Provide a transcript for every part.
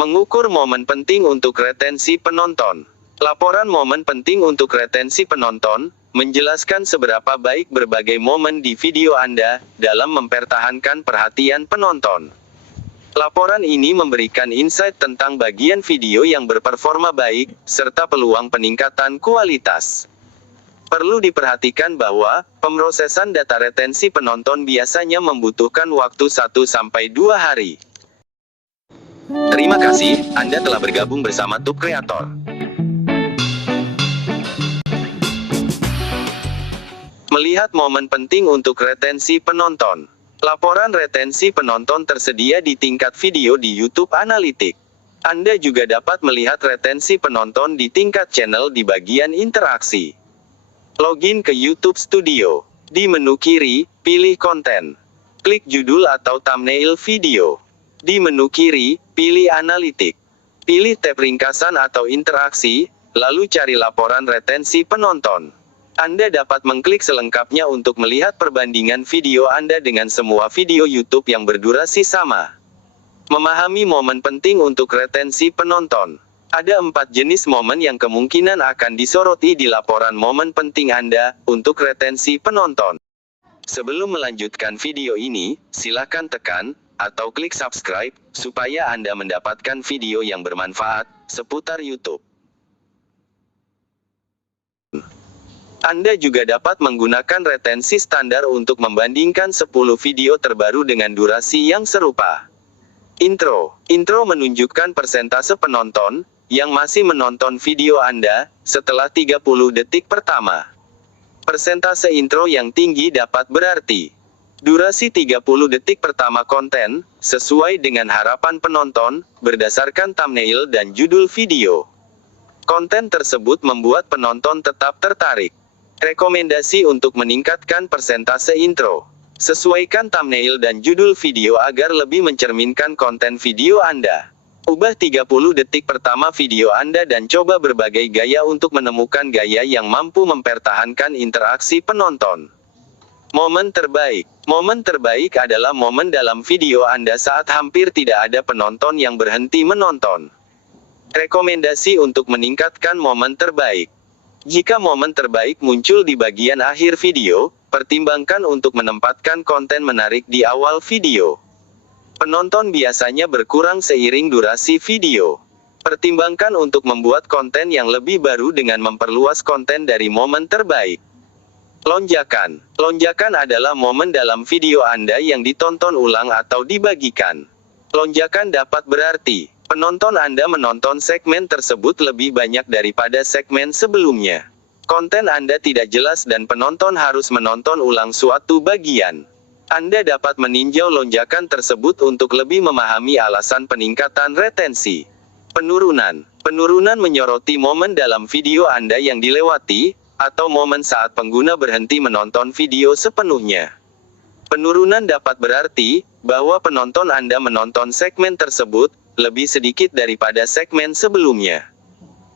Mengukur momen penting untuk retensi penonton. Laporan momen penting untuk retensi penonton menjelaskan seberapa baik berbagai momen di video Anda dalam mempertahankan perhatian penonton. Laporan ini memberikan insight tentang bagian video yang berperforma baik, serta peluang peningkatan kualitas. Perlu diperhatikan bahwa, pemrosesan data retensi penonton biasanya membutuhkan waktu 1-2 hari. Terima kasih, Anda telah bergabung bersama Tube Creator. Melihat momen penting untuk retensi penonton. Laporan retensi penonton tersedia di tingkat video di YouTube Analytics. Anda juga dapat melihat retensi penonton di tingkat channel di bagian interaksi. Login ke YouTube Studio. Di menu kiri, pilih konten. Klik judul atau thumbnail video. Di menu kiri, pilih Analytics. Pilih tab ringkasan atau interaksi, lalu cari laporan retensi penonton. Anda dapat mengklik selengkapnya untuk melihat perbandingan video Anda dengan semua video YouTube yang berdurasi sama. Memahami momen penting untuk retensi penonton. Ada 4 jenis momen yang kemungkinan akan disoroti di laporan momen penting Anda untuk retensi penonton. Sebelum melanjutkan video ini, silakan tekan atau klik subscribe supaya Anda mendapatkan video yang bermanfaat seputar YouTube. Anda juga dapat menggunakan retensi standar untuk membandingkan 10 video terbaru dengan durasi yang serupa. Intro. Intro menunjukkan persentase penonton yang masih menonton video Anda setelah 30 detik pertama. Persentase intro yang tinggi dapat berarti durasi 30 detik pertama konten sesuai dengan harapan penonton berdasarkan thumbnail dan judul video. Konten tersebut membuat penonton tetap tertarik. Rekomendasi untuk meningkatkan persentase intro. Sesuaikan thumbnail dan judul video agar lebih mencerminkan konten video Anda. Ubah 30 detik pertama video Anda dan coba berbagai gaya untuk menemukan gaya yang mampu mempertahankan interaksi penonton. Momen terbaik. Momen terbaik adalah momen dalam video Anda saat hampir tidak ada penonton yang berhenti menonton. Rekomendasi untuk meningkatkan momen terbaik. Jika momen terbaik muncul di bagian akhir video, pertimbangkan untuk menempatkan konten menarik di awal video. Penonton biasanya berkurang seiring durasi video. Pertimbangkan untuk membuat konten yang lebih baru dengan memperluas konten dari momen terbaik. Lonjakan. Lonjakan adalah momen dalam video Anda yang ditonton ulang atau dibagikan. Lonjakan dapat berarti penonton Anda menonton segmen tersebut lebih banyak daripada segmen sebelumnya. Konten Anda tidak jelas dan penonton harus menonton ulang suatu bagian. Anda dapat meninjau lonjakan tersebut untuk lebih memahami alasan peningkatan retensi. Penurunan. Penurunan menyoroti momen dalam video Anda yang dilewati, atau momen saat pengguna berhenti menonton video sepenuhnya. Penurunan dapat berarti bahwa penonton Anda menonton segmen tersebut lebih sedikit daripada segmen sebelumnya.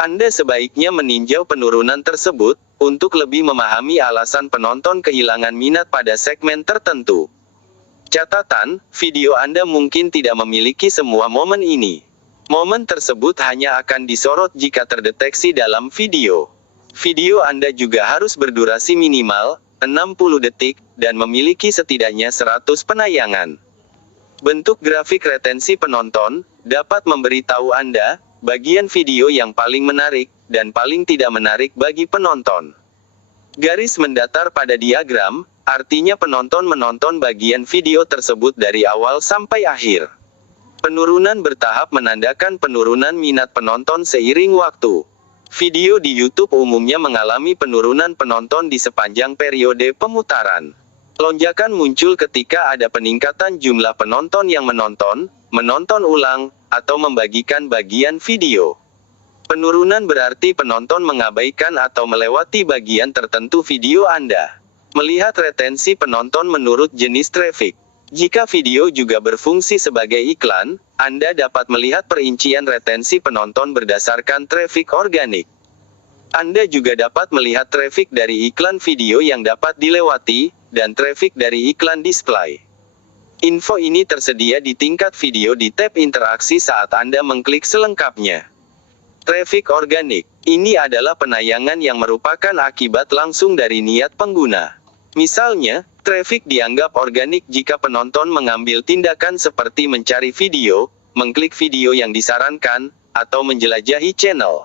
Anda sebaiknya meninjau penurunan tersebut untuk lebih memahami alasan penonton kehilangan minat pada segmen tertentu. Catatan, video Anda mungkin tidak memiliki semua momen ini. Momen tersebut hanya akan disorot jika terdeteksi dalam video. Video Anda juga harus berdurasi minimal 60 detik dan memiliki setidaknya 100 penayangan. Bentuk grafik retensi penonton dapat memberitahu Anda bagian video yang paling menarik dan paling tidak menarik bagi penonton. Garis mendatar pada diagram artinya penonton menonton bagian video tersebut dari awal sampai akhir. Penurunan bertahap menandakan penurunan minat penonton seiring waktu. Video di YouTube umumnya mengalami penurunan penonton di sepanjang periode pemutaran. Lonjakan muncul ketika ada peningkatan jumlah penonton yang menonton ulang, atau membagikan bagian video. Penurunan berarti penonton mengabaikan atau melewati bagian tertentu video Anda. Melihat retensi penonton menurut jenis traffic. Jika video juga berfungsi sebagai iklan, Anda dapat melihat perincian retensi penonton berdasarkan traffic organik. Anda juga dapat melihat traffic dari iklan video yang dapat dilewati, dan traffic dari iklan display. Info ini tersedia di tingkat video di tab interaksi saat Anda mengklik selengkapnya. Traffic organik. Ini adalah penayangan yang merupakan akibat langsung dari niat pengguna. Misalnya, traffic dianggap organik jika penonton mengambil tindakan seperti mencari video, mengklik video yang disarankan, atau menjelajahi channel.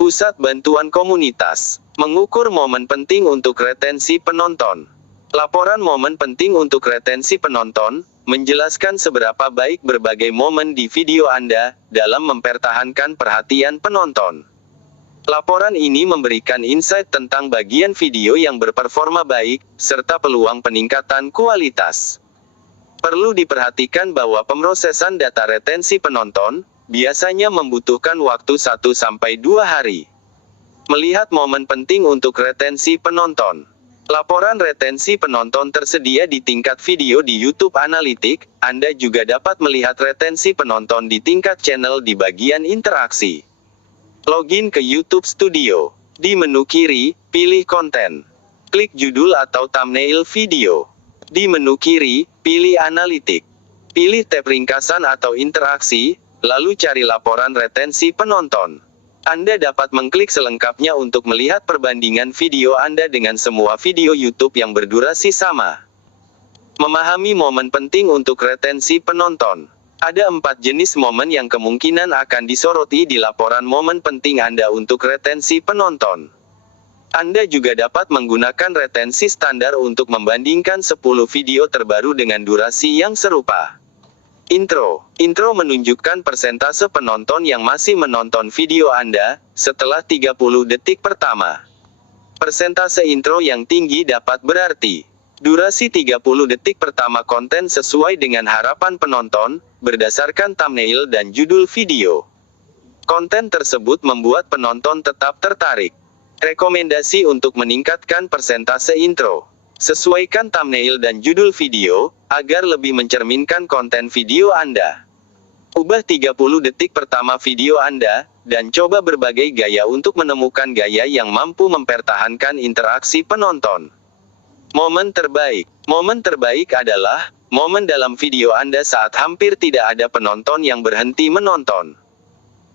Pusat Bantuan Komunitas. Mengukur momen penting untuk retensi penonton. Laporan momen penting untuk retensi penonton, menjelaskan seberapa baik berbagai momen di video Anda, dalam mempertahankan perhatian penonton. Laporan ini memberikan insight tentang bagian video yang berperforma baik, serta peluang peningkatan kualitas. Perlu diperhatikan bahwa pemrosesan data retensi penonton, biasanya membutuhkan waktu 1-2 hari. Melihat momen penting untuk retensi penonton. Laporan retensi penonton tersedia di tingkat video di YouTube Analytics. Anda juga dapat melihat retensi penonton di tingkat channel di bagian interaksi. Login ke YouTube Studio. Di menu kiri, pilih konten. Klik judul atau thumbnail video. Di menu kiri, pilih Analytics. Pilih tab ringkasan atau interaksi, lalu cari laporan retensi penonton. Anda dapat mengklik selengkapnya untuk melihat perbandingan video Anda dengan semua video YouTube yang berdurasi sama. Memahami momen penting untuk retensi penonton. Ada 4 jenis momen yang kemungkinan akan disoroti di laporan momen penting Anda untuk retensi penonton. Anda juga dapat menggunakan retensi standar untuk membandingkan 10 video terbaru dengan durasi yang serupa. Intro. Intro menunjukkan persentase penonton yang masih menonton video Anda, setelah 30 detik pertama. Persentase intro yang tinggi dapat berarti, durasi 30 detik pertama konten sesuai dengan harapan penonton, berdasarkan thumbnail dan judul video. Konten tersebut membuat penonton tetap tertarik. Rekomendasi untuk meningkatkan persentase intro. Sesuaikan thumbnail dan judul video, agar lebih mencerminkan konten video Anda. Ubah 30 detik pertama video Anda, dan coba berbagai gaya untuk menemukan gaya yang mampu mempertahankan interaksi penonton. Momen terbaik. Momen terbaik adalah momen dalam video Anda saat hampir tidak ada penonton yang berhenti menonton.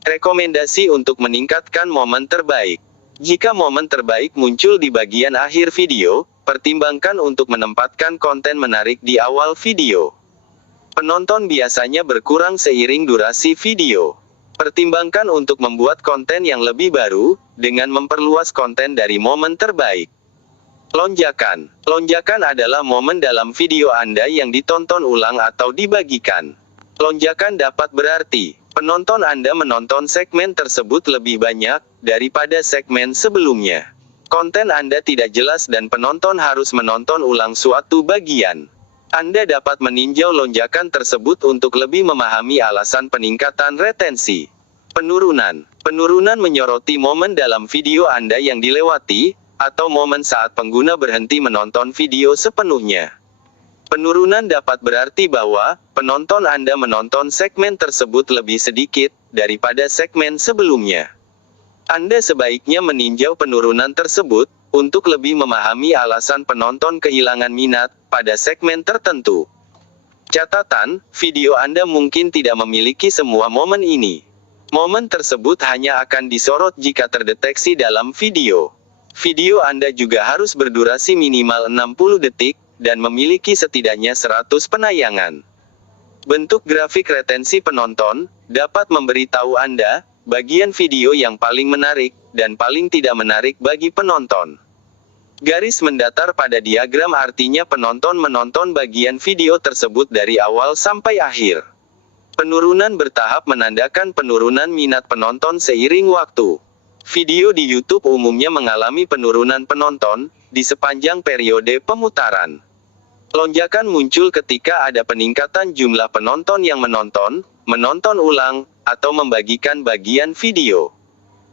Rekomendasi untuk meningkatkan momen terbaik. Jika momen terbaik muncul di bagian akhir video, pertimbangkan untuk menempatkan konten menarik di awal video. Penonton biasanya berkurang seiring durasi video. Pertimbangkan untuk membuat konten yang lebih baru, dengan memperluas konten dari momen terbaik. Lonjakan. Lonjakan adalah momen dalam video Anda yang ditonton ulang atau dibagikan. Lonjakan dapat berarti, penonton Anda menonton segmen tersebut lebih banyak, daripada segmen sebelumnya. Konten Anda tidak jelas dan penonton harus menonton ulang suatu bagian. Anda dapat meninjau lonjakan tersebut untuk lebih memahami alasan peningkatan retensi. Penurunan. Penurunan menyoroti momen dalam video Anda yang dilewati, atau momen saat pengguna berhenti menonton video sepenuhnya. Penurunan dapat berarti bahwa penonton Anda menonton segmen tersebut lebih sedikit daripada segmen sebelumnya. Anda sebaiknya meninjau penurunan tersebut untuk lebih memahami alasan penonton kehilangan minat pada segmen tertentu. Catatan, video Anda mungkin tidak memiliki semua momen ini. Momen tersebut hanya akan disorot jika terdeteksi dalam video. Video Anda juga harus berdurasi minimal 60 detik, dan memiliki setidaknya 100 penayangan. Bentuk grafik retensi penonton dapat memberitahu Anda bagian video yang paling menarik dan paling tidak menarik bagi penonton. Garis mendatar pada diagram artinya penonton menonton bagian video tersebut dari awal sampai akhir. Penurunan bertahap menandakan penurunan minat penonton seiring waktu. Video di YouTube umumnya mengalami penurunan penonton di sepanjang periode pemutaran. Lonjakan muncul ketika ada peningkatan jumlah penonton yang menonton ulang, atau membagikan bagian video.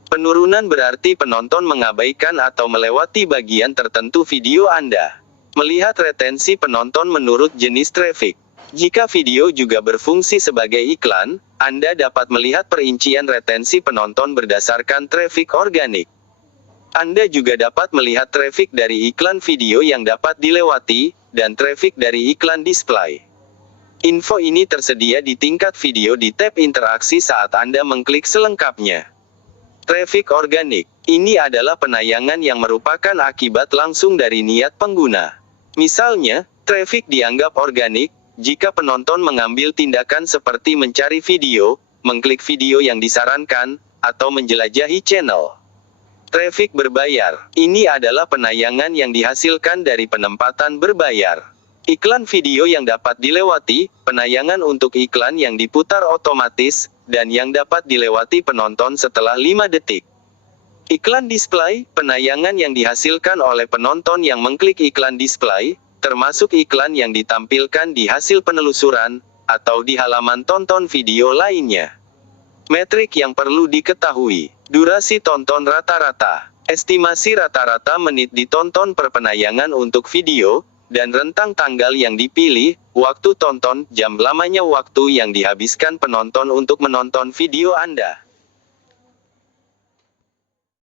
Penurunan berarti penonton mengabaikan atau melewati bagian tertentu video Anda. Melihat retensi penonton menurut jenis traffic. Jika video juga berfungsi sebagai iklan, Anda dapat melihat perincian retensi penonton berdasarkan traffic organik. Anda juga dapat melihat traffic dari iklan video yang dapat dilewati, dan traffic dari iklan display. Info ini tersedia di tingkat video di tab interaksi saat Anda mengklik selengkapnya. Traffic organik. Ini adalah penayangan yang merupakan akibat langsung dari niat pengguna. Misalnya, traffic dianggap organik jika penonton mengambil tindakan seperti mencari video, mengklik video yang disarankan, atau menjelajahi channel. Traffic berbayar. Ini adalah penayangan yang dihasilkan dari penempatan berbayar. Iklan video yang dapat dilewati, penayangan untuk iklan yang diputar otomatis, dan yang dapat dilewati penonton setelah 5 detik. Iklan display, penayangan yang dihasilkan oleh penonton yang mengklik iklan display, termasuk iklan yang ditampilkan di hasil penelusuran, atau di halaman tonton video lainnya. Metrik yang perlu diketahui. Durasi tonton rata-rata. Estimasi rata-rata menit ditonton per penayangan untuk video, dan rentang tanggal yang dipilih, waktu tonton, jam lamanya waktu yang dihabiskan penonton untuk menonton video Anda.